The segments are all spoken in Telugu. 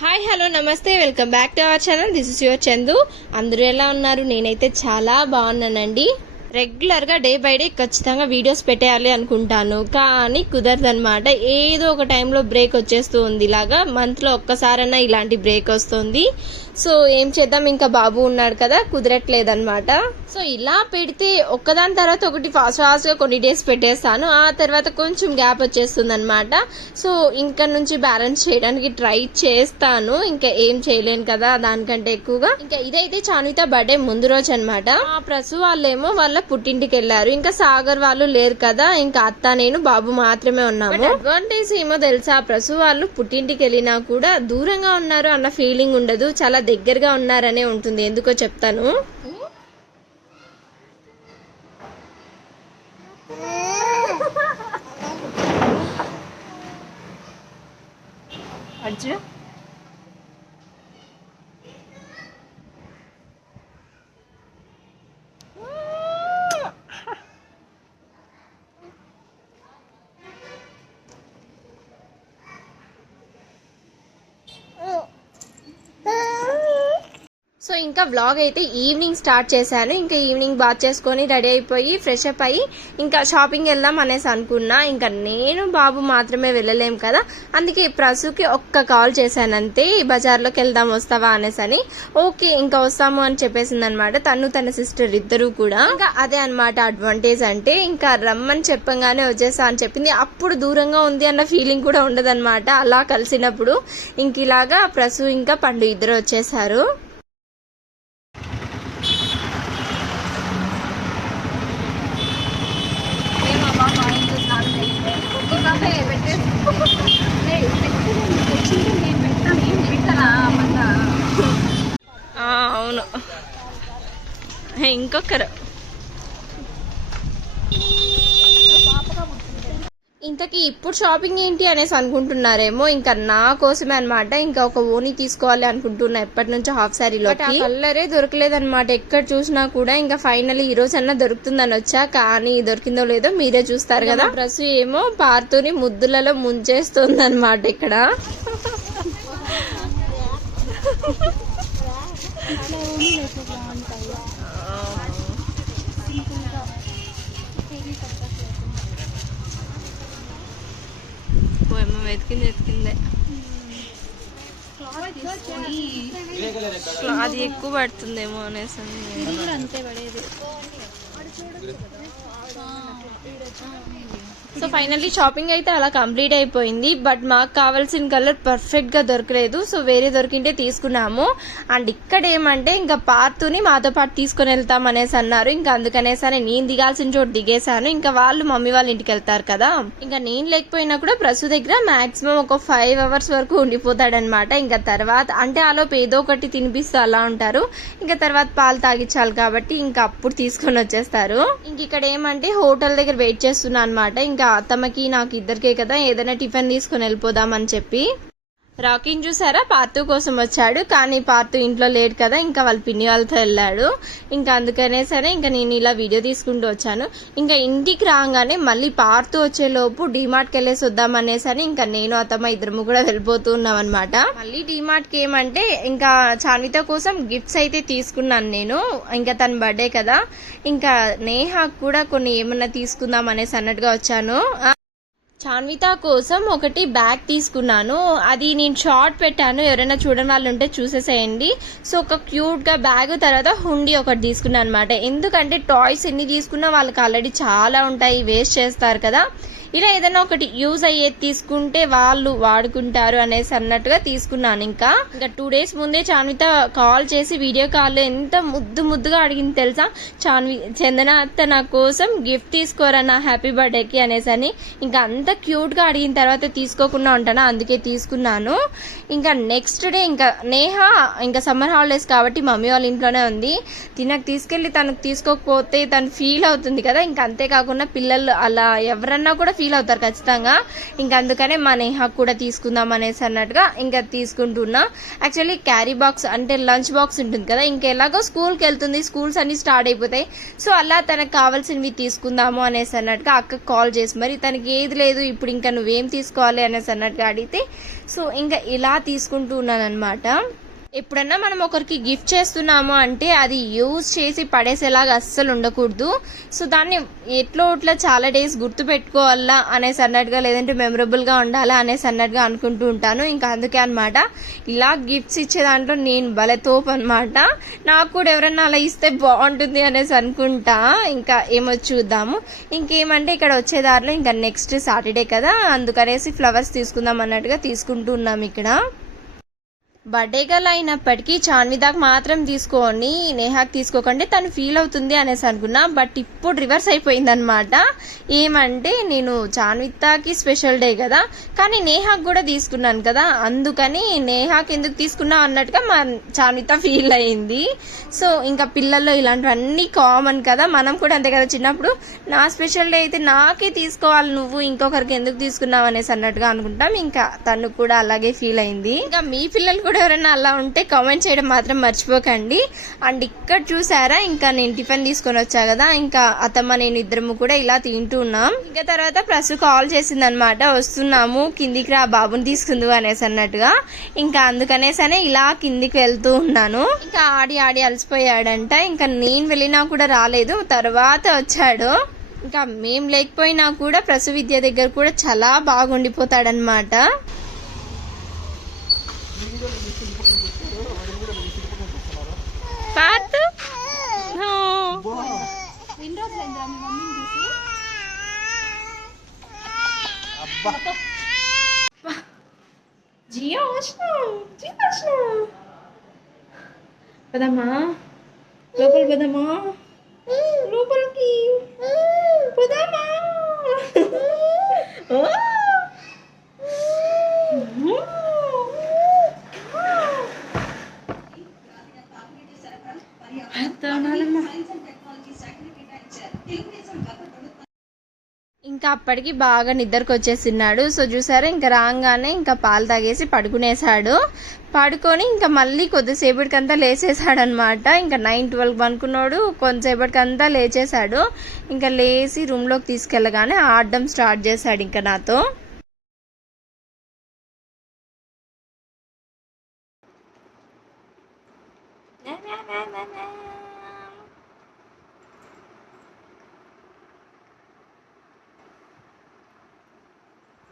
హాయ్ హలో నమస్తే welcome back to our channel. This is your Chandu. అందరూ ఎలా ఉన్నారు? నేనైతే చాలా బాగున్నానండి. రెగ్యులర్గా డే బై డే ఖచ్చితంగా వీడియోస్ పెట్టేయాలి అనుకుంటాను, కానీ కుదరదనమాట. ఏదో ఒక టైంలో బ్రేక్ వచ్చేస్తూ ఉంది. ఇలాగా మంత్లో ఒక్కసారన్నా ఇలాంటి బ్రేక్ వస్తుంది. సో ఏం చేద్దాం, ఇంకా బాబు ఉన్నాడు కదా, కుదరట్లేదనమాట. సో ఇలా పెడితే ఒక్కదాని తర్వాత ఒకటి ఫాస్ట్గా కొన్ని డేస్ పెట్టేస్తాను. ఆ తర్వాత కొంచెం గ్యాప్ వచ్చేస్తుంది అనమాట. సో ఇంకా నుంచి బ్యాలెన్స్ చేయడానికి ట్రై చేస్తాను. ఇంకా ఏం చేయలేను కదా దానికంటే ఎక్కువగా. ఇంకా ఇదైతే చాన్విత బర్త్డే ముందు రోజు అనమాట. ఆ ప్రసు వాళ్ళేమో వాళ్ళ పుట్టింటికి వెళ్ళారు. ఇంకా సాగర్ వాళ్ళు లేరు కదా, ఇంకా అత్త నేను బాబు మాత్రమే ఉన్నాము. అడ్వాంటేజ్ ఏమో తెలుసా, ప్రసు వాళ్ళు పుట్టింటికి వెళ్ళినా కూడా దూరంగా ఉన్నారు అన్న ఫీలింగ్ ఉండదు, చాలా దగ్గరగా ఉన్నారనే ఉంటుంది. ఎందుకో చెప్తాను. అర్జున్ సో ఇంకా వ్లాగ్ అయితే ఈవినింగ్ స్టార్ట్ చేశాను. ఇంకా ఈవినింగ్ బాత్ చేసుకొని రెడీ అయిపోయి ఫ్రెష్ అప్ అయ్యి ఇంకా షాపింగ్ వెళ్దాం అనేసి అనుకున్నా. ఇంకా నేను బాబు మాత్రమే వెళ్ళలేం కదా, అందుకే ప్రసుకి ఒక్క కాల్ చేశానంతే, బజార్లోకి వెళ్దాం వస్తావా అనేసి అని. ఓకే ఇంకా వస్తాము అని చెప్పేసింది అనమాట. తను తన సిస్టర్ ఇద్దరు కూడా. ఇంకా అదే అనమాట అడ్వాంటేజ్ అంటే, ఇంకా రమ్మని చెప్పంగానే వచ్చేసా అని చెప్పింది. అప్పుడు దూరంగా ఉంది అన్న ఫీలింగ్ కూడా ఉండదన్నమాట అలా కలిసినప్పుడు. ఇంక ఇలాగా ప్రసు ఇంకా పండు ఇద్దరు వచ్చేసారు. అవును, ఇంకొకరు. ఇంతకీ ఇప్పుడు షాపింగ్ ఏంటి అనేసి అనుకుంటున్నారేమో, ఇంకా నా కోసమే అనమాట. ఇంకా ఒక ఓని తీసుకోవాలి అనుకుంటున్నా ఎప్పటి నుంచో హాఫ్ శారీలో. కలరే దొరకలేదనమాట ఎక్కడ చూసినా కూడా. ఇంకా ఫైనల్ ఈ రోజు అన్నా దొరుకుతుందని వచ్చా, కానీ దొరికిందో లేదో మీరే చూస్తారు కదా. ప్రసు ఏమో పార్తూని ముద్దులలో ముంచేస్తుంది అనమాట ఇక్కడ. వెతికిందే అది ఎక్కువ పడుతుందేమో అనేసి. సో ఫైనల్లీ షాపింగ్ అయితే అలా కంప్లీట్ అయిపోయింది. బట్ మాకు కావాల్సిన కలర్ పర్ఫెక్ట్ గా దొరకలేదు. సో వేరే దొరికింటే తీసుకున్నాము. అండ్ ఇక్కడ ఏమంటే ఇంకా పార్తుని మాతో పాటు తీసుకుని వెళ్తాం అనేసి అన్నారు. ఇంకా అందుకనేసరి నేను దిగాల్సిన చోటు దిగేశాను. ఇంకా వాళ్ళు మమ్మీ వాళ్ళ ఇంటికి వెళ్తారు కదా, ఇంకా నేను లేకపోయినా కూడా ప్రసు దగ్గర మాక్సిమం ఒక 5 hours వరకు ఉండిపోతాడనమాట. ఇంకా తర్వాత అంటే ఆలోపు ఏదో ఒకటి తినిపిస్తూ అలా ఉంటారు. ఇంకా తర్వాత పాలు తాగించాలి కాబట్టి ఇంకా అప్పుడు తీసుకొని వచ్చేస్తారు. ఇంక ఇక్కడ ఏమంటే హోటల్ దగ్గర వెయిట్ చేస్తున్నా అనమాట. ఇంకా అత్తమ్మకి నాకు ఇద్దరికే కదా, ఏదైనా టిఫిన్ తీసుకుని వెళ్ళిపోదామని చెప్పి. రాకిన్ చూసారా, పార్తు కోసం వచ్చాడు, కానీ పార్తు ఇంట్లో లేడు కదా, ఇంకా వాళ్ళ పిన్ని వాళ్ళతో వెళ్ళాడు. ఇంకా అందుకనే సరే ఇంకా నేను ఇలా వీడియో తీసుకుంటూ వచ్చాను. ఇంకా ఇంటికి రాగానే మళ్ళీ పార్తు వచ్చేలోపు డిమార్ట్కి వెళ్ళేసి వద్దామనేసరి ఇంకా నేను అత్తమ్మ ఇద్దరము కూడా వెళ్ళిపోతూ ఉన్నాం అనమాట. మళ్ళీ డిమార్ట్కి ఏమంటే ఇంకా చాన్విత కోసం గిఫ్ట్స్ అయితే తీసుకున్నాను నేను. ఇంకా తన బర్త్డే కదా, ఇంకా నేహాకు కూడా కొన్ని ఏమన్నా తీసుకుందాం అనేసి అన్నట్టుగా వచ్చాను. చాన్విత కోసం ఒకటి బ్యాగ్ తీసుకున్నాను. అది నేను షార్ట్ పెట్టాను, ఎవరైనా చూడని వాళ్ళు ఉంటే చూసేసేయండి. సో ఒక క్యూట్ గా బ్యాగ్, తర్వాత హుండీ ఒకటి తీసుకున్నాను అనమాట. ఎందుకంటే టాయ్స్ ఎన్ని తీసుకున్నా వాళ్ళకి ఆల్రెడీ చాలా ఉంటాయి, వేస్ట్ చేస్తారు కదా. ఇలా ఏదైనా ఒకటి యూజ్ అయ్యేది తీసుకుంటే వాళ్ళు వాడుకుంటారు అనేసి అన్నట్టుగా తీసుకున్నాను. ఇంకా 2 days ముందే చాన్విత కాల్ చేసి వీడియో కాల్లో ఎంత ముద్దుగా అడిగింది తెలుసా, చందన అత్త నా కోసం గిఫ్ట్ తీసుకోరా నా హ్యాపీ బర్త్డేకి అనేసి అని. ఇంకా అంత క్యూట్ గా అడిగిన తర్వాత తీసుకోకుండా ఉంటానా, అందుకే తీసుకున్నాను. ఇంకా నెక్స్ట్ డే ఇంకా నేహ ఇంకా సమ్మర్ హాలిడేస్ కాబట్టి మమ్మీ వాళ్ళ ఇంట్లోనే ఉంది. తినకు తీసుకెళ్లి తనకు తీసుకోకపోతే తను ఫీల్ అవుతుంది కదా. ఇంకా అంతేకాకుండా పిల్లలు అలా ఎవరన్నా కూడా ఫీల్ అవుతారు ఖచ్చితంగా. ఇంకా అందుకనే మా నేహా కూడా తీసుకుందాం అనేసి అన్నట్టుగా ఇంకా తీసుకుంటున్నా. యాక్చువల్లీ క్యారీ బాక్స్ అంటే లంచ్ బాక్స్ ఉంటుంది కదా, ఇంకా ఎలాగో స్కూల్కి వెళ్తుంది, స్కూల్స్ అన్ని స్టార్ట్ అయిపోతాయి. సో అలా తనకు కావాల్సినవి తీసుకుందాము అనేసి అన్నట్టుగా అక్కకు కాల్ చేసి మరి తనకి ఏది లేదు ఇప్పుడు ఇంకా నువ్వేం తీసుకోవాలి అనేసి అన్నట్టుగా అడిగితే సో ఇంకా ఇలా తీసుకుంటూ ఉన్నాను అనమాట. ఎప్పుడన్నా మనం ఒకరికి గిఫ్ట్ చేస్తున్నాము అంటే అది యూజ్ చేసి పడేసేలాగా అస్సలు ఉండకూడదు. సో దాన్ని ఎట్లో ఇట్లా చాలా డేస్ గుర్తు పెట్టుకోవాలా అనేసి అన్నట్టుగా, లేదంటే మెమరబుల్గా ఉండాలా అనేసి అన్నట్టుగా అనుకుంటూ ఉంటాను. ఇంకా అందుకే అనమాట ఇలా గిఫ్ట్స్ ఇచ్చే దాంట్లో నేను భలే తోపు అనమాట. నాకు కూడా ఎవరన్నా అలా ఇస్తే బాగుంటుంది అనేసి అనుకుంటా. ఇంకా ఏమో చూద్దాము. ఇంకేమంటే ఇక్కడ వచ్చే దారిలో ఇంకా నెక్స్ట్ సాటర్డే కదా, అందుకనేసి ఫ్లవర్స్ తీసుకుందాం అన్నట్టుగా తీసుకుంటూ ఉన్నాం. ఇక్కడ బర్త్డే గల్ అయినప్పటికీ చాన్విదాకి మాత్రం తీసుకోండి, నేహాకి తీసుకోకండి, తను ఫీల్ అవుతుంది అనేసి అనుకున్నా. బట్ ఇప్పుడు రివర్స్ అయిపోయింది అనమాట. ఏమంటే నేను చాన్వితాకి స్పెషల్ డే కదా, కానీ నేహాకి కూడా తీసుకున్నాను కదా, అందుకని నేహాకి ఎందుకు తీసుకున్నా అన్నట్టుగా మా చాన్విత ఫీల్ అయింది. సో ఇంకా పిల్లల్లో ఇలాంటివన్నీ కామన్ కదా, మనం కూడా అంతే కదా. చిన్నప్పుడు నా స్పెషల్ డే అయితే నాకే తీసుకోవాలి, నువ్వు ఇంకొకరికి ఎందుకు తీసుకున్నావు అనేసి అన్నట్టుగా అనుకుంటాం. ఇంకా తను కూడా అలాగే ఫీల్ అయింది. ఇంకా మీ పిల్లలు కూడా ఎవరైనా అలా ఉంటే కామెంట్ చేయడం మాత్రం మర్చిపోకండి. అండ్ ఇక్కడ చూసారా, ఇంకా నేను టిఫిన్ తీసుకొని వచ్చా కదా, ఇంకా అత్తమ్మ నేను ఇద్దరము కూడా ఇలా తింటూ ఉన్నాం. ఇంకా తర్వాత ప్రసు కాల్ చేసింది అనమాట, వస్తున్నాము కిందికి రా బాబుని తీసుకుందు అనేసి అన్నట్టుగా. ఇంకా అందుకనేసనే ఇలా కిందికి వెళ్తూ ఉన్నాను. ఇంకా ఆడి ఆడి అలసిపోయాడంట. ఇంకా నేను వెళ్ళినా కూడా రాలేదు, తర్వాత వచ్చాడు. ఇంకా మేం లేకపోయినా కూడా ప్రసు విద్య దగ్గర కూడా చాలా బాగుండిపోతాడనమాట. పార్తు జియో పదమ్మా, లోపల పదమ్మా, లోపలికి పదమ్మా. ఇంకా అప్పటికి బాగా నిద్రకు వచ్చేసినాడు. సో చూసారా, ఇంకా రాగానే ఇంకా పాలు తాగేసి పడుకునేసాడు. పడుకొని ఇంకా మళ్ళీ కొద్దిసేపటికంతా లేచేసాడు అనమాట. ఇంకా 9-12 అనుకున్నాడు, కొంతసేపటికంతా లేచేసాడు. ఇంకా లేచి రూమ్లోకి తీసుకెళ్ళగానే ఆడడం స్టార్ట్ చేశాడు ఇంకా నాతో.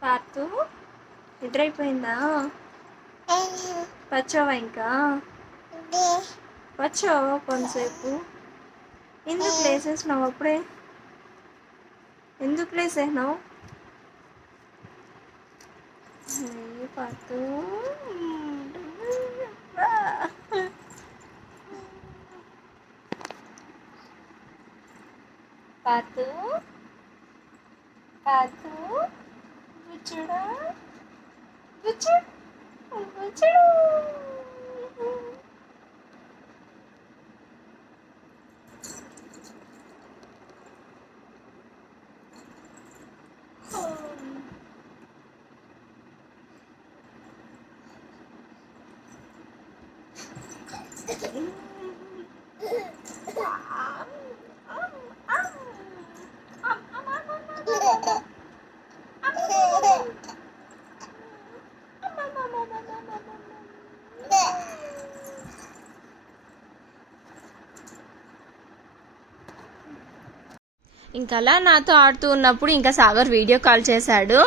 పార్తు నిద్ర అయిపోయిందా? వచ్చావా? ఇంకా వచ్చావా కొంతసేపు? ఎందుకు లేసేసినావు అప్పుడే? ఎందుకు లేసేసినావు? పార్తు పార్తు పార్తు బుచ్చుడా బుచ్చుడు బుచ్చుడు. ఇంకా అలా నాతో ఆడుతూ ఉన్నప్పుడు ఇంకా సాగర్ వీడియో కాల్ చేశాడు.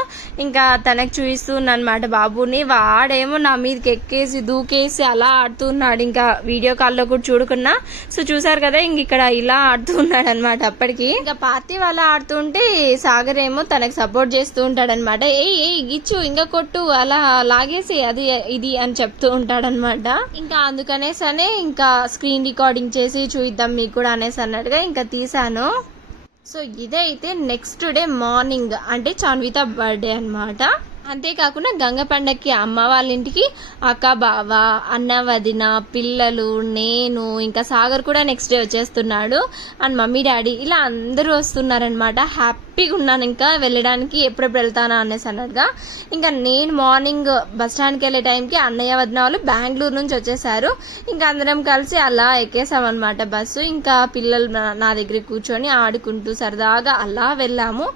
ఇంకా తనకు చూపిస్తూ ఉన్నమాట బాబుని. వాడేమో నా మీదకి ఎక్కేసి దూకేసి అలా ఆడుతూ ఉన్నాడు. ఇంకా వీడియో కాల్లో కూడా చూడుకున్నా. సో చూసారు కదా, ఇంక ఇక్కడ ఇలా ఆడుతూ ఉన్నాడు అనమాట. అప్పటికి ఇంకా పార్టీ అలా ఆడుతుంటే సాగర్ ఏమో తనకు సపోర్ట్ చేస్తూ ఉంటాడు అనమాట. ఏ గిచ్చు ఇంకా కొట్టు, అలా లాగేసి అది ఇది అని చెప్తూ ఉంటాడనమాట. ఇంకా అందుకనేసనే ఇంకా స్క్రీన్ రికార్డింగ్ చేసి చూద్దాం మీకు కూడా అనేసి అన్నట్టుగా ఇంకా తీసాను. సో ఇదైతే నెక్స్ట్ డే మార్నింగ్, అంటే చాన్విత బర్త్డే అనమాట. అంతేకాకుండా గంగ పండక్కి అమ్మ వాళ్ళ ఇంటికి అక్క బావ అన్న వదిన పిల్లలు నేను ఇంకా సాగర్ కూడా నెక్స్ట్ డే వచ్చేస్తున్నాడు. అండ్ మమ్మీ డాడీ ఇలా అందరూ వస్తున్నారనమాట. హ్యాపీ హ్యాపీగా ఉన్నాను ఇంకా వెళ్ళడానికి, ఎప్పుడెప్పుడు వెళ్తానా అనేసి అన్నట్టుగా. ఇంకా నేను మార్నింగ్ బస్ స్టాండ్కి వెళ్ళే టైంకి అన్నయ్య వదిన వాళ్ళు బెంగళూరు నుంచి వచ్చేసారు. ఇంకా అందరం కలిసి అలా ఎక్కేసామన్నమాట బస్సు. ఇంకా పిల్లలు నా దగ్గర కూర్చొని ఆడుకుంటూ సరదాగా అలా వెళ్ళాము.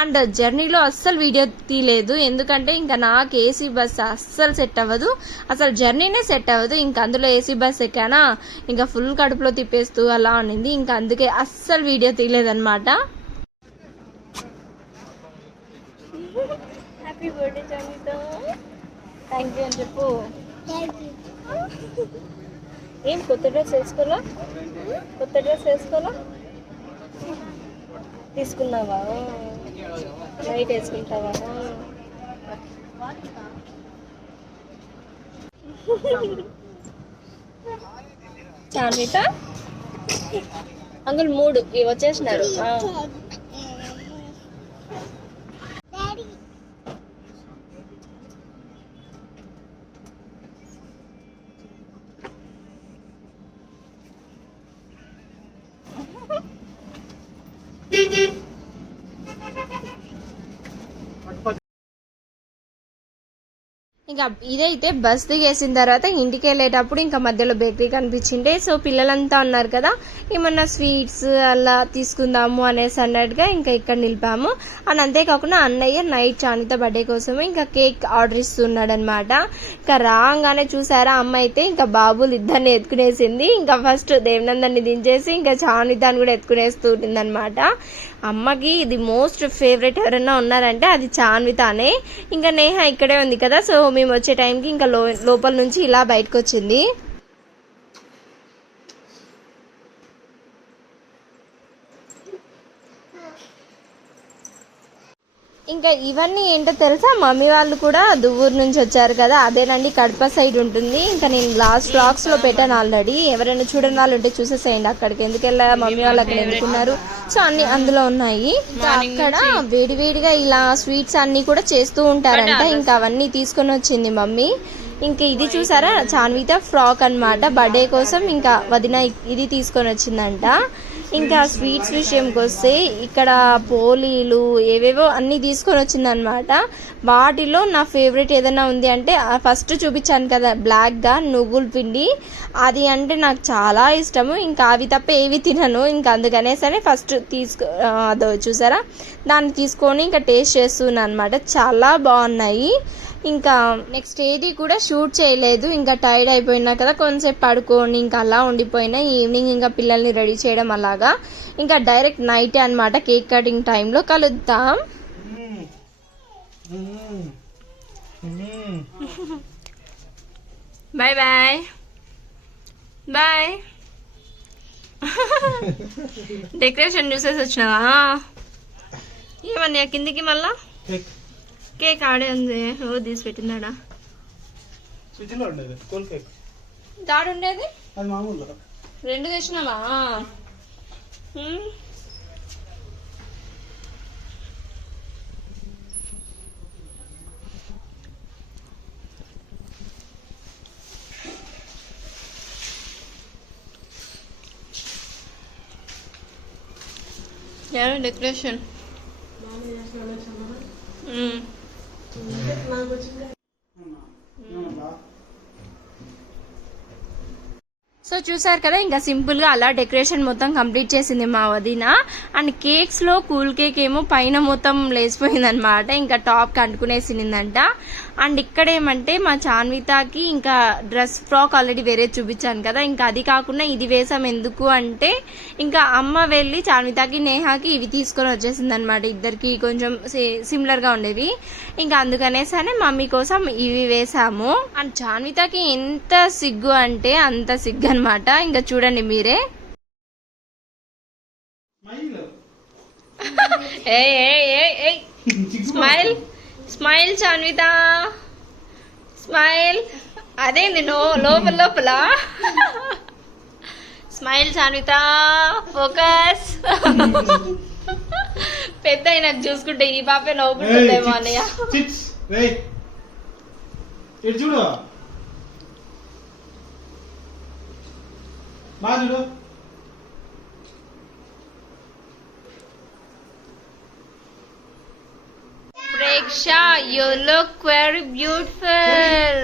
అండ్ జర్నీలో అస్సలు వీడియో తీయలేదు, ఎందుకంటే ఇంకా నాకు ఏసీ బస్ అస్సలు సెట్ అవ్వదు, అసలు జర్నీనే సెట్ అవ్వదు. ఇంకా అందులో ఏసీ బస్ ఎక్కానా ఇంకా ఫుల్ కడుపులో తిప్పేస్తూ అలా ఉండింది. ఇంకా అందుకే అస్సలు వీడియో తీయలేదన్నమాట. హ్యాపీ బర్త్డే జర్నీత, థ్యాంక్ యూ అని చెప్పు. ఏం కొత్త డ్రెస్ వేసుకోవాలా? కొత్త డ్రెస్ వేసుకోవాలా? తీసుకున్నావా? నైట్ వేసుకుంటావా? చాన్విత అంకుల్ 3 వచ్చేసినారు. ఇంకా ఇదైతే బస్ దిగేసిన తర్వాత ఇంటికి వెళ్ళేటప్పుడు ఇంకా మధ్యలో బేకరీ కనిపించిండే. సో పిల్లలంతా ఉన్నారు కదా, ఏమన్నా స్వీట్స్ అలా తీసుకుందాము అనేసి అన్నట్టుగా ఇంకా ఇక్కడ నిలిపాము. అండ్ అంతేకాకుండా అన్నయ్య నైట్ చానిత బర్త్డే కోసం ఇంకా కేక్ ఆర్డర్ ఇస్తున్నాడు అనమాట. ఇంకా రాగానే చూసారా అమ్మ అయితే ఇంకా బాబులు ఇద్దరిని ఎత్తుకునేసింది. ఇంకా ఫస్ట్ దేవనందన్ని దించేసి ఇంకా చానితాన్ని కూడా ఎత్తుకునేస్తుంది అనమాట. అమ్మకి ఇది మోస్ట్ ఫేవరెట్ ఎవరైనా ఉన్నారంటే అది చాన్వితానే. ఇంకా నేహ ఇక్కడే ఉంది కదా, సో మేము వచ్చే టైంకి ఇంకా లోపల నుంచి ఇలా బయటకు వచ్చింది. ఇంకా ఇవన్నీ ఏంటో తెలుసా, మమ్మీ వాళ్ళు కూడా దువ్వూరు నుంచి వచ్చారు కదా, అదేనండి కడప సైడ్ ఉంటుంది. ఇంకా నేను లాస్ట్ బ్లాగ్స్ లో పెట్టాను ఆల్రెడీ, ఎవరైనా చూడని వాళ్ళు ఉంటే చూసేసేయండి అక్కడికి. ఎందుకెళ్ళా మమ్మీ వాళ్ళు అక్కడ ఎందుకున్నారు, సో అన్ని అందులో ఉన్నాయి. ఇంకా అక్కడ వేడివేడిగా ఇలా స్వీట్స్ అన్ని కూడా చేస్తూ ఉంటారంట. ఇంకా అవన్నీ తీసుకొని వచ్చింది మమ్మీ. ఇంకా ఇది చూసారా చాన్విత ఫ్రాక్ అన్నమాట, బర్త్డే కోసం ఇంకా వదిన ఇది తీసుకొని వచ్చిందంట. ఇంకా స్వీట్స్ విషయంకి వస్తే ఇక్కడ పోలీలు ఏవేవో అన్నీ తీసుకొని వచ్చిందనమాట. వాటిలో నా ఫేవరెట్ ఏదైనా ఉంది అంటే ఫస్ట్ చూపించాను కదా బ్లాక్గా నువ్వుల పిండి, అది అంటే నాకు చాలా ఇష్టము. ఇంకా అవి తప్ప ఏవి తినను, ఇంకా అందుకనేసరి ఫస్ట్ అదో చూసారా దాన్ని తీసుకొని ఇంకా టేస్ట్ చేస్తున్నాను అనమాట. చాలా బాగున్నాయి. ఇంకా నెక్స్ట్ ఏది కూడా షూట్ చేయలేదు, ఇంకా టైర్డ్ అయిపోయినా కదా కొంచెంసేపు పడుకొని ఇంకా అలా ఉండిపోయినా. ఈవినింగ్ ఇంకా పిల్లల్ని రెడీ చేయడం అలాగా, ఇంకా డైరెక్ట్ నైట్ అన్నమాట. కేక్ కటింగ్ టైంలో కలుద్దాం. Bye bye bye. డెకరేషన్ చూసేసి వచ్చినావా? ఏమన్నా కిందికి మళ్ళా కేక్ ఆడే ఉంది, ఓ తీసి పెట్టిందాడా దాడు ఉండేది 2 తెచ్చినావా? డెకరేషన్ సో చూసారు కదా, ఇంకా సింపుల్ గా అలా డెకరేషన్ మొత్తం కంప్లీట్ చేసింది మా వదిన. అండ్ కేక్స్ లో కూల్ కేక్ ఏమో పైన మొత్తం లేచిపోయింది అనమాట, ఇంకా టాప్ కి అంటుకునేసిందంట. అండ్ ఇక్కడ ఏమంటే మా చాన్వితాకి ఇంకా డ్రెస్ ఫ్రాక్ ఆల్రెడీ వేరే చూపించాను కదా, ఇంకా అది కాకుండా ఇది వేసాం. ఎందుకు అంటే ఇంకా అమ్మ వెళ్ళి చాన్వితాకి నేహాకి ఇవి తీసుకొని వచ్చేసింది అనమాట, ఇద్దరికి కొంచెం సిమిలర్ గా ఉండేవి. ఇంకా అందుకనేసరి మమ్మీ కోసం ఇవి వేసాము. అండ్ చాన్వితాకి ఎంత సిగ్గు అంటే అంత సిగ్గు అనమాట. ఇంకా చూడండి మీరే. Smile smile Chanvitha smile. అదేంది లోపల లోపల స్మైల్ చాన్విత ఫోకస్. పెద్ద నాకు చూసుకుంటే ఈ పాపే నవ్వుకుంటుందేమో అన్నయ్య. ప్రేక్ష యు లుక్ వెరీ బ్యూటిఫుల్.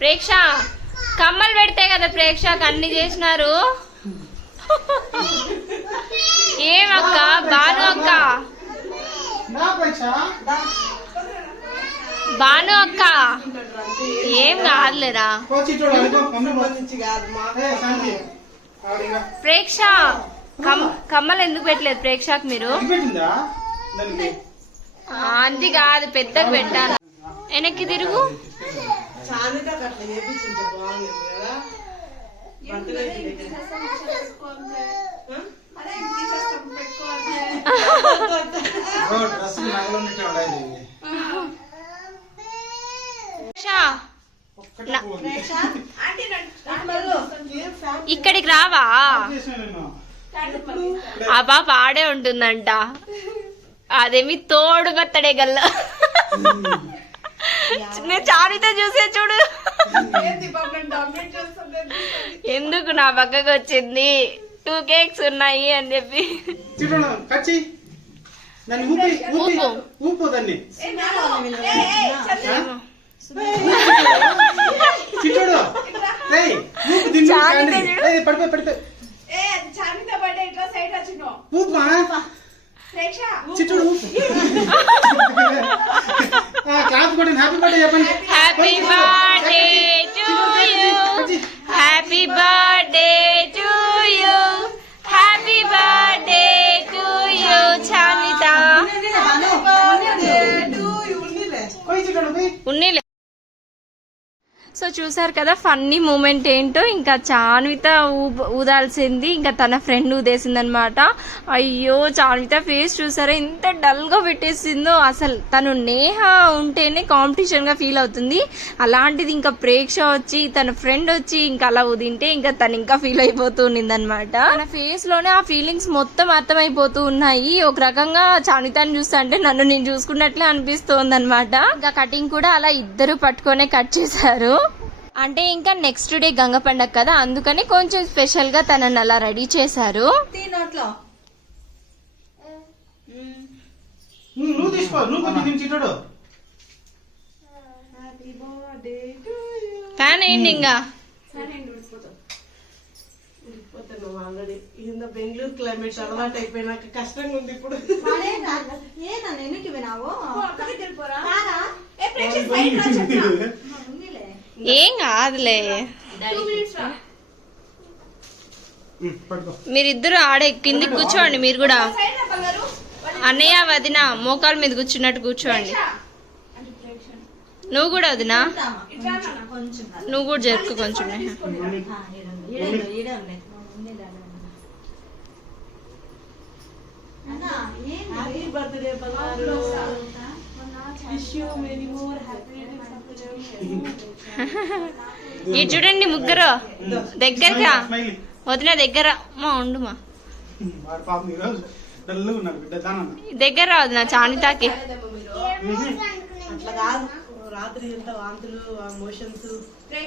ప్రేక్ష కమ్మలు పెడితే కదా ప్రేక్షకు అన్ని చేసినారు. ఏమక్క బాను అక్క, బాను అక్క ఏం కాదులేరా. ప్రేక్ష కమ్మలు ఎందుకు పెట్టలేదు ప్రేక్షకు మీరు? అంది కాదు పెద్దగా పెట్టాను. వెనక్కి తిరుగు. ఇక్కడికి రావా? ఆ పాప ఆడే ఉంటుందంట. అదేమి తోడు బత్తడే గల్ల. నేను చారుతో చూసే చూడు. ఎందుకు నా పక్కకు వచ్చింది? 2 కేక్స్ ఉన్నాయి అని చెప్పి. Happy birthday to you, happy birthday to you, happy birthday to you Chanvitha. ఉన్నీలే. సో చూసారు కదా ఫన్నీ మూమెంట్ ఏంటో. ఇంకా చాన్విత ఊదాల్సింది, ఇంకా తన ఫ్రెండ్ ఊదేసింది అనమాట. అయ్యో చాన్విత ఫేస్ చూసారా ఎంత డల్ గా పెట్టేసిందో. అసలు తను నేహ ఉంటేనే కాంపిటీషన్ గా ఫీల్ అవుతుంది, అలాంటిది ఇంకా ప్రేక్ష వచ్చి తన ఫ్రెండ్ వచ్చి ఇంకా అలా ఊదింటే ఇంకా తను ఇంకా ఫీల్ అయిపోతూ ఉన్నింది అనమాట. తన ఫేస్ లోనే ఆ ఫీలింగ్స్ మొత్తం అర్థమైపోతూ ఉన్నాయి. ఒక రకంగా చాన్వితని చూస్తా అంటే నన్ను నేను చూసుకున్నట్లే అనిపిస్తోంది అనమాట. ఇంకా కటింగ్ కూడా అలా ఇద్దరు పట్టుకొనే కట్ చేశారు. అంటే ఇంకా నెక్స్ట్ డే గంగ పండగ కదా, అందుకని కొంచెం స్పెషల్ గా తనని అలా రెడీ చేశారు. ఫ్యాన్ ఏంటి ఇంకా బెంగళూరు క్లైమేట్ అలవాటు అయిపోయినాక కష్టంగా ఉంది ఇప్పుడు. ఏం కాదులే, మీరిద్దరు ఆడే కిందికి కూర్చోండి. మీరు కూడా అన్నయ్య వదిన మోకాల మీద కూర్చున్నట్టు కూర్చోండి. నువ్వు కూడా వదినా, నువ్వు కూడా జరుపు కొంచెం. ఇది చూడండి ముగ్గురు దగ్గరగా వదిన దగ్గర మా ఉండుమా దగ్గర వదిన చాన్వితకి.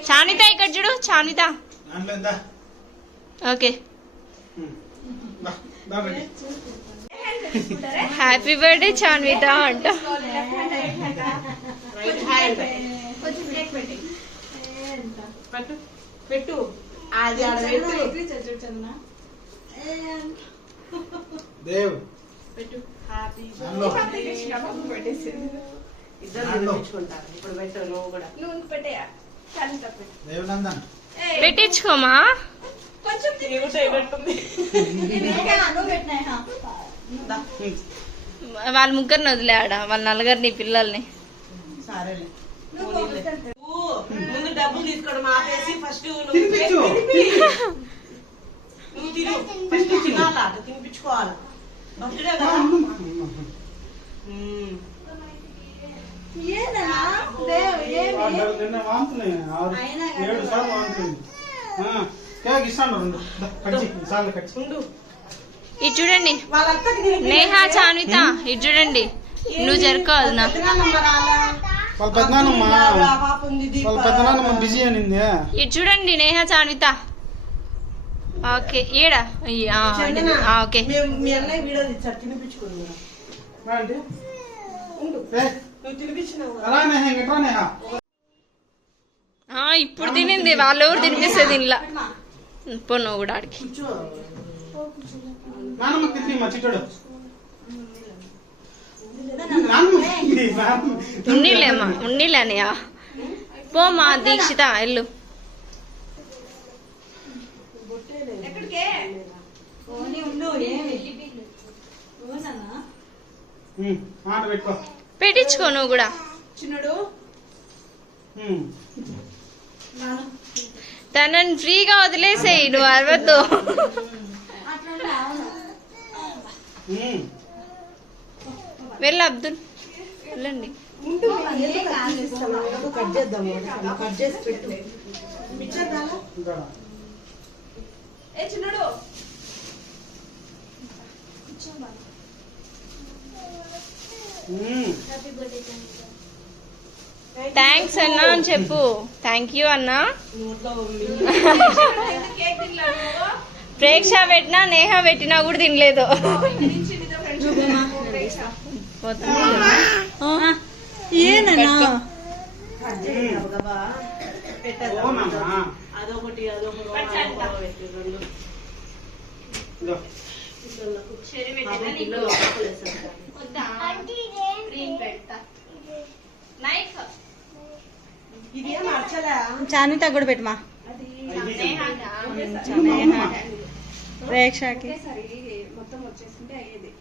చాన్విత ఇక్కడ చూడు చాన్విత. ఓకే హ్యాపీ బర్త్డే చాన్విత అంట. పెట్టు అది దేవ్ పెట్టు. హ్యాపీ ఇద్దరు ఇప్పుడు పెట్టు. నువ్వు కూడా పెట్టించుకోమా. వాళ్ళ ముగ్గురిని వదిలేడ, వాళ్ళ నలుగురిని పిల్లల్ని. ముందు డబ్బులు తీసుకోవడం ఆపేసి ఫస్ట్ తినిపించుకోవాలి. ఇది చూడండి నేహ చాన్విత, ఇది చూడండి నువ్వు జరుకోవాలి. నా ఇది చూడండి నేహ చాన్విత. ఓకే ఏడా ఓకే ఇప్పుడు తినింది, వాళ్ళు ఎవరు తినిపిస్తుంది ఇంట్లో. పో నువ్వు కూడా ఆడికి. ఉన్నీలేమ్మా, ఉన్నీలే అన్నయ్య. పోమా దీక్షిత ఎల్లు. పెట్టించుకో నువ్వు కూడా. తనని ఫ్రీగా వదిలేసేయి, నువ్వు అరవద్దు. వెళ్ళి అబ్దుల్ వెళ్ళండి. థ్యాంక్స్ అన్నా అని చెప్పు. థ్యాంక్ యూ అన్నా. ప్రేక్ష పెట్టినా నేహ పెట్టినా కూడా తినలేదు. చానిత కూడా పెట్టమా ప్రేక్షకి. మొత్తం వచ్చేసింటే అయ్యేది.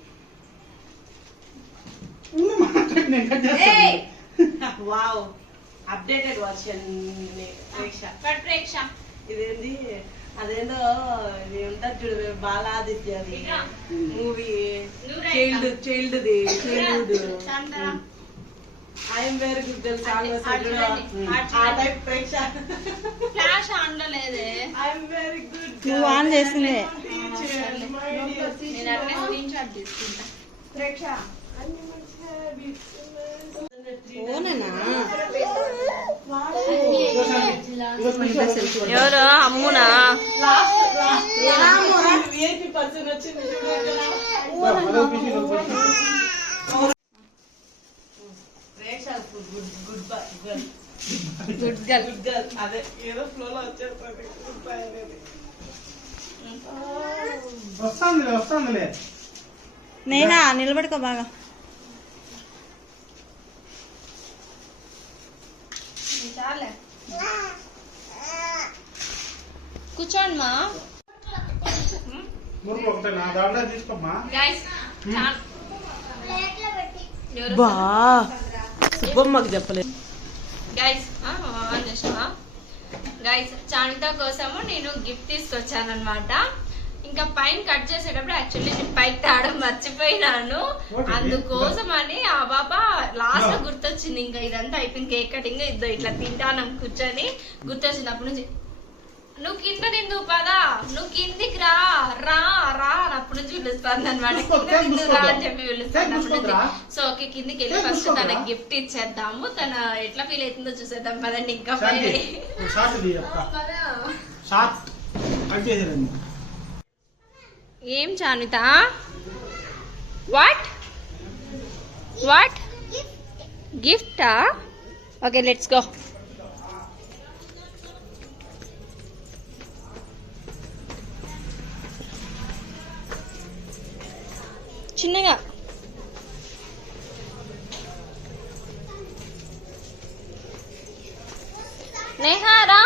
Wow, updated version Preksha. ఇదేంది అదేందో ఇది ఉంటుంది చూడు, Baladitya movie, child I'm very good girl song ఆ టైప్ ప్రేక్ష. ఫ్లాష్ ఆన్ లో లేదే, ఐఎమ్ వెరీ గుడ్. నువ్వు ఆన్ చేసిందే. నేను అట్లే స్క్రీన్ షాట్ తీసుకుంటా. ప్రేక్ష ఎవరు అమ్మునా? పర్సన్ వచ్చింది. Good girl. అదే ఏదో ఫ్లోలో వచ్చేస్తుంది. వస్తాందిలే. నేహా నిలబడుకో బాగా. కూర్చోండి మా. సుబ్బమ్మకి చెప్పలేదు. గైస్ చానిత కోసము నేను గిఫ్ట్ తీసుకొచ్చాను అనమాట. ఇంకా పైన కట్ చేసేటప్పుడు యాక్చువల్లీ నేను పైకి తాడడం మర్చిపోయినాను. అందుకోసం అని ఆ బాబా లాస్ట్ లో గుర్తొచ్చింది. ఇంకా ఇదంతా అయిపోయింది, కేక్ కటింగ్ ఇద్దో ఇట్లా తింటాను కూర్చొని గుర్తొచ్చింది. అప్పటి నుంచి నువ్వు కింద తిందు పదా, నువ్వు కిందికి రా రా రా అప్పటి నుంచి పిలుస్తుంది అనమాట. కింద తిందు రా అని చెప్పి పిలుస్తాను. సో ఓకే, కిందికి వెళ్ళి ఫస్ట్ తనకి గిఫ్ట్ ఇచ్చేద్దాము. తన ఎట్లా ఫీల్ అవుతుందో చూసేద్దాం పదండి. ఇంకా ఏం చానిత? వాట్ వాట్ గిఫ్టా? Okay let's go. చిన్నగా నేహారా,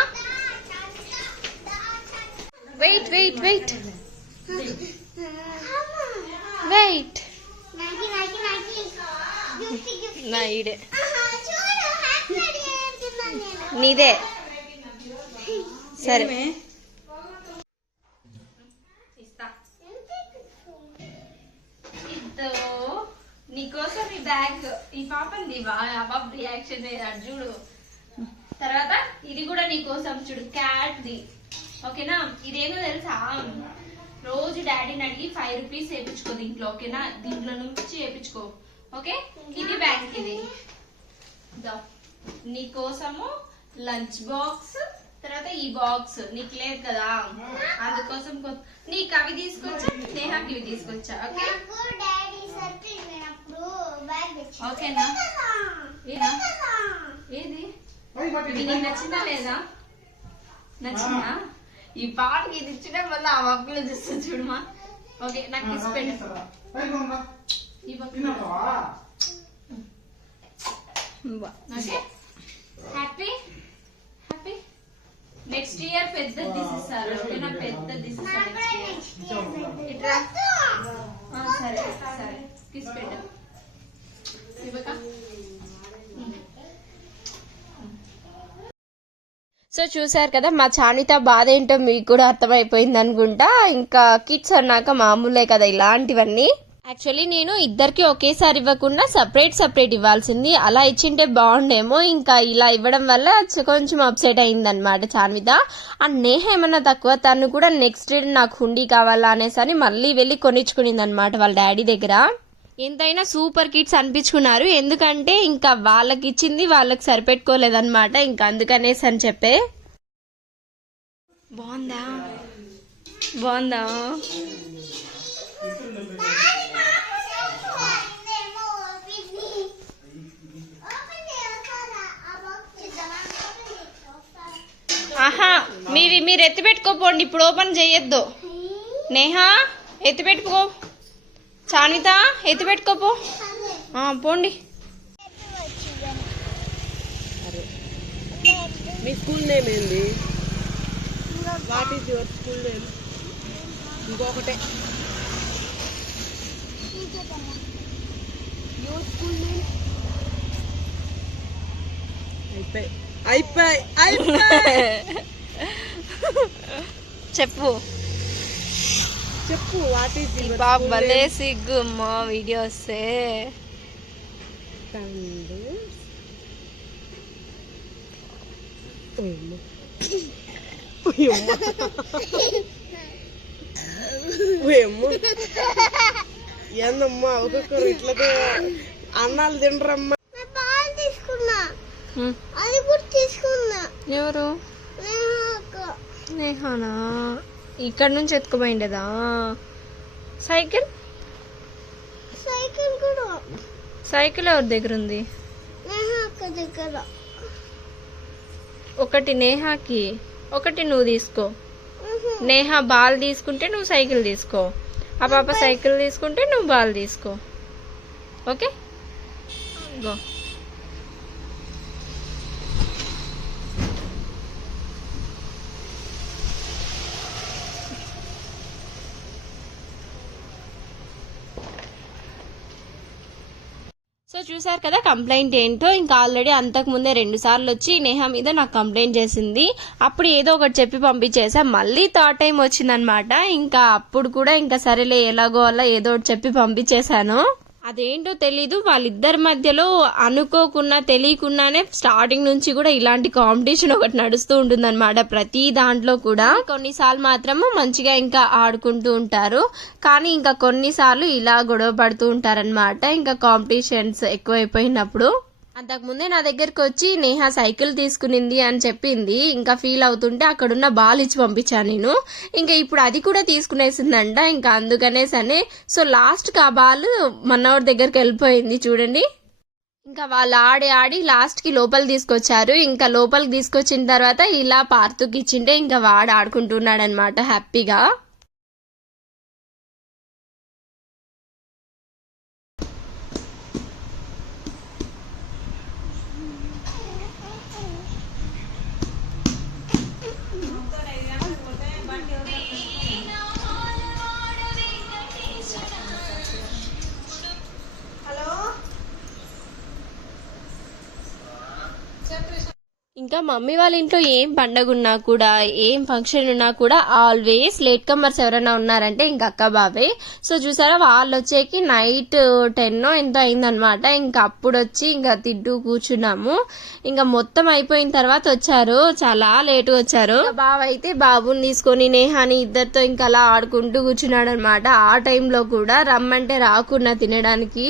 వెయిట్ వెయిట్ వెయిట్ వెయిట్. నా ఈడే నీదే. సరే నీకోసం ఈ బ్యాగ్, ఈ పాపంది బాబు రియాక్షన్ చూడు. తర్వాత ఇది కూడా నీకోసం చూడు, క్యాట్ ది. ఓకేనా? ఇదేమో తెలుసా, రోజు డాడీని అడిగి 5 రూపీస్ వేయించుకో దీంట్లో. ఓకేనా? దీంట్లో నుంచి వేయించుకో. ఓకే, ఇది బ్యాగ్. ఇది నీకోసము లంచ్ బాక్స్. తర్వాత ఈ బాక్స్ నీకు లేదు కదా, అందుకోసం నీకు అవి తీసుకొచ్చా, నేహాకి ఇవి తీసుకొచ్చా. ఓకే ఓకేనా ఏనా ఏది ఇది నీకు నచ్చిందా లేదా నచ్చిందా ఈ పాటకి ఇది ఇచ్చడం వల్ల ఆ వక్కులో చూస్తా చూడమా ఓకే నాకు కిస్ పెట్టు ఈ పక్కన okay happy happy next year పెద్ద తీసిస్తారు ఓకేనా పెద్ద తీసిస్తారు ఇట్రా సరే సరే కిస్ పెట్టు సో చూసారు కదా మా చానిత బాధ ఏంటో మీకు కూడా అర్థమైపోయింది అనుకుంటా. ఇంకా కిడ్స్ అన్నాక మామూలే కదా ఇలాంటివన్నీ. యాక్చువల్లీ నేను ఇద్దరికి ఒకేసారి ఇవ్వకుండా సపరేట్ ఇవ్వాల్సింది, అలా ఇచ్చింటే బాగుండేమో. ఇంకా ఇలా ఇవ్వడం వల్ల కొంచెం అప్సెట్ అయిందనమాట చాన్విత. అండ్ నేహ ఏమన్నా తక్కువ, తను కూడా నెక్స్ట్ డే నాకు హుండీ కావాలా అనేసి అని మళ్ళీ వెళ్ళి కొనిచ్చుకునింది అనమాట వాళ్ళ డాడీ దగ్గర. ఎంతైనా సూపర్ కిడ్స్ అనిపించుకున్నారు, ఎందుకంటే ఇంకా వాళ్ళకి ఇచ్చింది వాళ్ళకి సరిపెట్టుకోలేదన్నమాట. ఇంకా అందుకనేసి అని చెప్పే. బాగుందా బాగుందా ఆహా మీరు ఎత్తి పెట్టుకోపోండి, ఇప్పుడు ఓపెన్ చేయొద్దు. నేహా ఎత్తి పెట్టుకో, చాన్విత ఎత్తి పెట్టుకోపో పోండి. మీ స్కూల్ నేమ్ ఏంది? What is your school name? ఇంకొకటే యువర్ స్కూల్ నేమ్. అయిపోయి చెప్పు చెప్పు. వాట్ ఈస్ బాబు భలే సిగ్గు అమ్మా వీడియో వస్తే. ఏందమ్మా ఒక్కొక్కరు ఇట్లా అన్నాలు తినరమ్మా. ఎవరు? నేహానా? ఇక్కడ నుంచి ఎత్తుకుపోయిండేదా? సైకిల్ సైకిల్ ఎవరి దగ్గర ఉంది? ఒకటి నేహాకి, ఒకటి నువ్వు తీసుకో. నేహా బాల్ తీసుకుంటే నువ్వు సైకిల్ తీసుకో, ఆ పాప సైకిల్ తీసుకుంటే నువ్వు బాల్ తీసుకో. Okay go. సో చూసారు కదా కంప్లైంట్ ఏంటో. ఇంకా ఆల్రెడీ అంతకు ముందే 2 సార్లు వచ్చి నేహా మీద నాకు కంప్లైంట్ చేసింది. అప్పుడు ఏదో ఒకటి చెప్పి పంపించేసా. మళ్ళీ థర్డ్ టైం వచ్చిందనమాట. ఇంకా అప్పుడు కూడా ఇంకా సరేలే ఎలాగో అలా ఏదో ఒకటి చెప్పి పంపించేశాను. అదేంటో తెలీదు, వాళ్ళిద్దరి మధ్యలో అనుకోకుండా తెలియకుండానే స్టార్టింగ్ నుంచి కూడా ఇలాంటి కాంపిటీషన్ ఒకటి నడుస్తూ ఉంటుందన్నమాట ప్రతి దాంట్లో కూడా. కొన్నిసార్లు మాత్రము మంచిగా ఇంకా ఆడుకుంటూ ఉంటారు, కానీ ఇంకా కొన్నిసార్లు ఇలా గొడవ పడుతూ ఉంటారనమాట. ఇంకా కాంపిటీషన్స్ ఎక్కువైపోయినప్పుడు. అంతకుముందే నా దగ్గరకు వచ్చి నేహా సైకిల్ తీసుకునింది అని చెప్పింది. ఇంకా ఫీల్ అవుతుంటే అక్కడున్న బాల్ ఇచ్చి పంపించాను నేను. ఇంకా ఇప్పుడు అది కూడా తీసుకునేసిందంట. ఇంకా అందుకనేసనే సో లాస్ట్కి ఆ బాల్ మనోడి దగ్గరికి వెళ్ళిపోయింది చూడండి. ఇంకా వాళ్ళు ఆడి లాస్ట్కి లోపలికి తీసుకొచ్చారు. ఇంకా లోపలికి తీసుకొచ్చిన తర్వాత ఇలా పార్తుకి ఇచ్చింటే ఇంకా వాడు ఆడుకుంటున్నాడు అనమాట హ్యాపీగా. ఇంకా మమ్మీ వాళ్ళ ఇంట్లో ఏం పండగ ఉన్నా కూడా ఏం ఫంక్షన్ ఉన్నా కూడా ఆల్వేస్ లేట్ కమర్స్ ఎవరైనా ఉన్నారంటే ఇంకా అక్క బాబే. సో చూసారా వాళ్ళు వచ్చేకి నైట్ 10 ఎంతో అయిందనమాట. ఇంకా అప్పుడు వచ్చి ఇంకా తింటూ కూర్చున్నాము. ఇంకా మొత్తం అయిపోయిన తర్వాత వచ్చారు, చాలా లేట్ వచ్చారు. బావ అయితే బాబుని తీసుకొని నేహాని ఇద్దరితో ఇంకా అలా ఆడుకుంటూ కూర్చున్నాడు అనమాట. ఆ టైంలో కూడా రమ్మంటే రాకున్నా తినడానికి.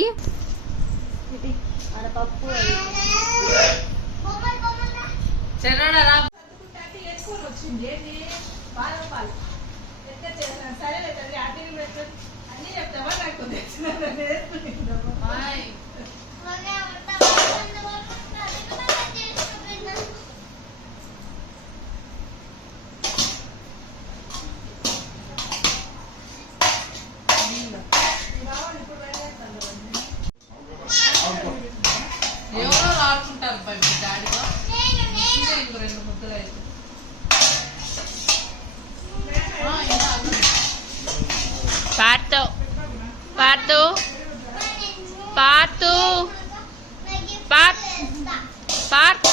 పార్తు పార్తు పార్త్ పార్త్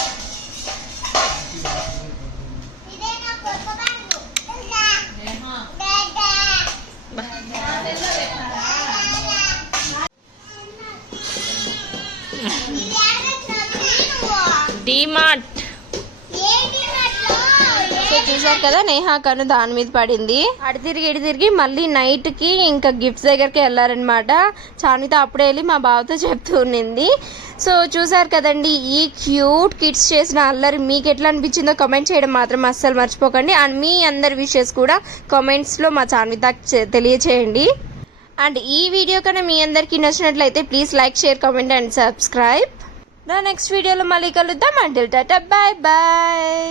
డిమార్ట్. సో చూసారు కదా నేహా కను దాని మీద పడింది. అటు తిరిగి మళ్ళీ నైట్ కి ఇంకా గిఫ్ట్స్ దగ్గరికి వెళ్ళారనమాట. చానిత అప్పుడే వెళ్ళి మా బావతో చెప్తూ ఉన్నింది. సో చూసారు కదండి ఈ క్యూట్ కిడ్స్ చేసిన అల్లరి మీకు ఎట్లా అనిపించిందో కామెంట్ చేయడం మాత్రం అస్సలు మర్చిపోకండి. అండ్ మీ అందరి విషెస్ కూడా కామెంట్స్లో మా చాన్వితకి తెలియచేయండి. అండ్ ఈ వీడియో కన్నా మీ అందరికీ నచ్చినట్లయితే please like, share, comment and subscribe. Next వీడియోలో మళ్ళీ కలుద్దాం. Until tata, bye bye.